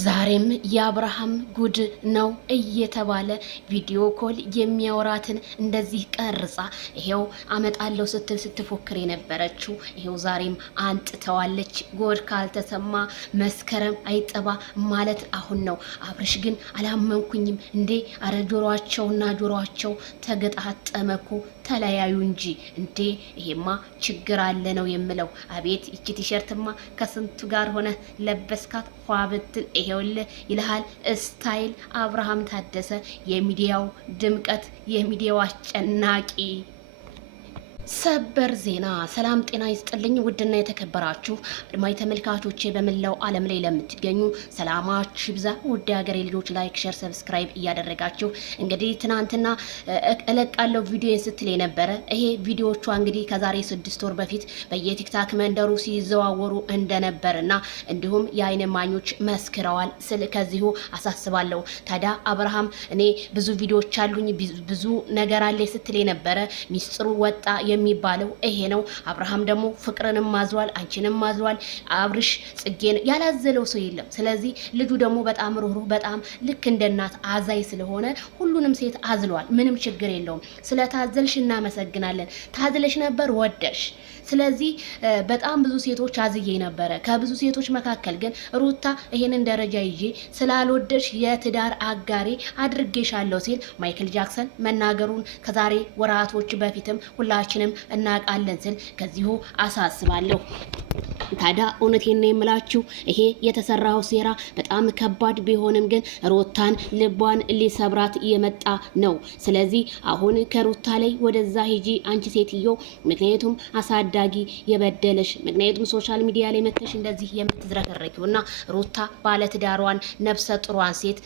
ዛሬም የአብርሃም ጉድ ነው እየተባለ ቪዲዮ ኮል የሚያወራትን እንደዚህ ቀርጻ ይሄው አመጣለሁ ስትል ስትፎክር የነበረችው ይሄው ዛሬም አንጥተዋለች። ጎድ ካልተሰማ መስከረም አይጠባ ማለት አሁን ነው። አብርሽ ግን አላመንኩኝም እንዴ! አረ ጆሮአቸውና ጆሮአቸው ተገጣጠመኩ ተለያዩ እንጂ እንዴ! ይሄማ ችግር አለ ነው የምለው። አቤት ይቺ ቲሸርትማ ከስንቱ ጋር ሆነ ለበስካት ፏብትን ይሄውልህ ይልሃል ስታይል አብርሃም ታደሰ የሚዲያው ድምቀት የሚዲያው አስጨናቂ። ሰበር ዜና። ሰላም ጤና ይስጥልኝ ውድና የተከበራችሁ አድማጭ ተመልካቾቼ በመላው ዓለም ላይ ለምትገኙ ሰላማችሁ ይብዛ። ውድ ሀገሬ ልጆች ላይክ፣ ሼር፣ ሰብስክራይብ እያደረጋችሁ እንግዲህ ትናንትና እለቃለሁ ቪዲዮ ስትል የነበረ ይሄ ቪዲዮቿ እንግዲህ ከዛሬ 6 ወር በፊት በየቲክታክ መንደሩ ሲዘዋወሩ እንደነበርና እንዲሁም የአይን እማኞች መስክረዋል ስል ከዚሁ አሳስባለሁ። ታዲያ አብርሃም እኔ ብዙ ቪዲዮዎች አሉኝ ብዙ ነገር አለ ስትል የነበረ ሚስጥሩ ወጣ የሚባለው ይሄ ነው። አብርሃም ደግሞ ፍቅርንም ማዝሏል፣ አንቺንም ማዝሏል። አብርሽ ጽጌን ያላዘለው ሰው የለም። ስለዚህ ልጁ ደግሞ በጣም ሩህሩህ በጣም ልክ እንደ እናት አዛይ ስለሆነ ሁሉንም ሴት አዝሏል። ምንም ችግር የለውም። ስለታዘልሽ እናመሰግናለን። ታዝለሽ ነበር ወደሽ። ስለዚህ በጣም ብዙ ሴቶች አዝዬ ነበረ። ከብዙ ሴቶች መካከል ግን ሩታ ይሄንን ደረጃ ይዤ ስላልወደሽ የትዳር አጋሬ አድርጌሻለሁ ሲል ማይክል ጃክሰን መናገሩን ከዛሬ ወራቶች በፊትም ሁላችንም እናውቃለን ስል ከዚሁ አሳስባለሁ። ታዲያ እውነቴን ነው የምላችሁ ይሄ የተሰራው ሴራ በጣም ከባድ ቢሆንም ግን ሩታን ልቧን ሊሰብራት የመጣ ነው። ስለዚህ አሁን ከሩታ ላይ ወደዛ ሂጂ አንቺ ሴትዮ፣ ምክንያቱም አሳዳጊ የበደለሽ ምክንያቱም ሶሻል ሚዲያ ላይ መተሽ እንደዚህ የምትዝረከረኪውና ሩታ ባለትዳሯን ነፍሰ ጥሯን ሴት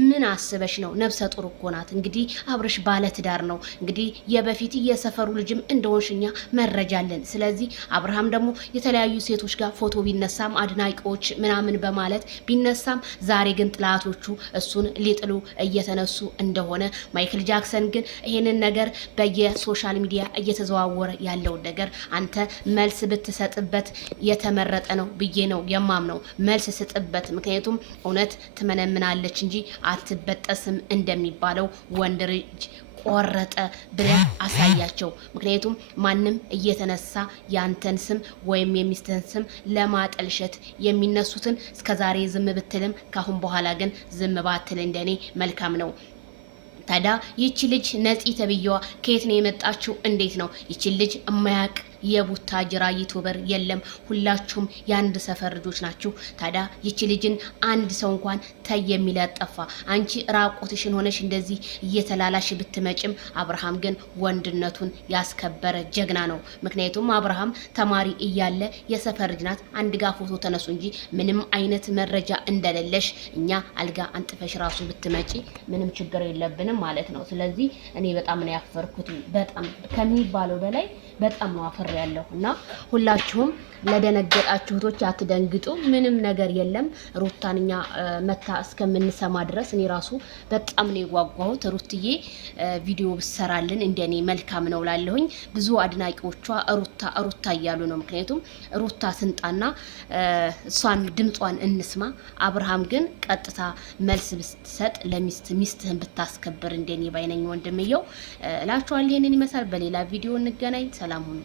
ምን አስበሽ ነው? ነፍሰ ጡር እኮ ናት። እንግዲህ አብርሽ ባለትዳር ነው። እንግዲህ የበፊት የሰፈሩ ልጅም እንደሆንሽኛ መረጃ አለን። ስለዚህ አብርሃም ደግሞ የተለያዩ ሴቶች ጋር ፎቶ ቢነሳም አድናቂዎች ምናምን በማለት ቢነሳም ዛሬ ግን ጥላቶቹ እሱን ሊጥሉ እየተነሱ እንደሆነ ማይክል ጃክሰን ግን ይሄንን ነገር በየሶሻል ሚዲያ እየተዘዋወረ ያለውን ነገር አንተ መልስ ብትሰጥበት የተመረጠ ነው ብዬ ነው የማምነው። መልስ ስጥበት። ምክንያቱም እውነት ትመነምናለች እንጂ አትበጠስም እንደሚባለው ወንድ ልጅ ቆረጠ ብለህ አሳያቸው። ምክንያቱም ማንም እየተነሳ ያንተን ስም ወይም የሚስትህን ስም ለማጠልሸት የሚነሱትን እስከዛሬ ዝም ብትልም ካሁን በኋላ ግን ዝም ባትል እንደኔ መልካም ነው። ታዲያ ይቺ ልጅ ነፂ ተብዬዋ ከየት ነው የመጣችው? እንዴት ነው ይቺ ልጅ የማያውቅ የቡታጅራ ዩቲዩበር የለም። ሁላችሁም የአንድ ሰፈር ልጆች ናችሁ። ታዲያ ይቺ ልጅን አንድ ሰው እንኳን ተይ የሚላት ጠፋ። አንቺ ራቆትሽን ሆነሽ እንደዚህ እየተላላሽ ብትመጭም አብርሃም ግን ወንድነቱን ያስከበረ ጀግና ነው። ምክንያቱም አብርሃም ተማሪ እያለ የሰፈር ልጅ ናት አንድ ጋ ፎቶ ተነሱ እንጂ ምንም አይነት መረጃ እንደሌለሽ እኛ አልጋ አንጥፈሽ ራሱ ብትመጪ ምንም ችግር የለብንም ማለት ነው። ስለዚህ እኔ በጣም ነው ያፈርኩት። በጣም ከሚባለው በላይ በጣም ነው አፈር ያለው እና ሁላችሁም ለደነገጣችሁ እህቶች አትደንግጡ። ምንም ነገር የለም። ሩታንኛ መታ እስከምንሰማ ድረስ እኔ ራሱ በጣም ነው የጓጓሁት። ሩትዬ ቪዲዮ ብሰራልን እንደኔ መልካም ነው ላለሁኝ። ብዙ አድናቂዎቿ ሩታ እያሉ ነው። ምክንያቱም ሩታ ስንጣና እሷን ድምጿን እንስማ። አብርሃም ግን ቀጥታ መልስ ብትሰጥ ሚስትህን ብታስከብር እንደኔ ባይነኝ ወንድምየው እላችኋለሁ። ይሄንን ይመስላል። በሌላ ቪዲዮ እንገናኝ። ሰላም ሁኑ።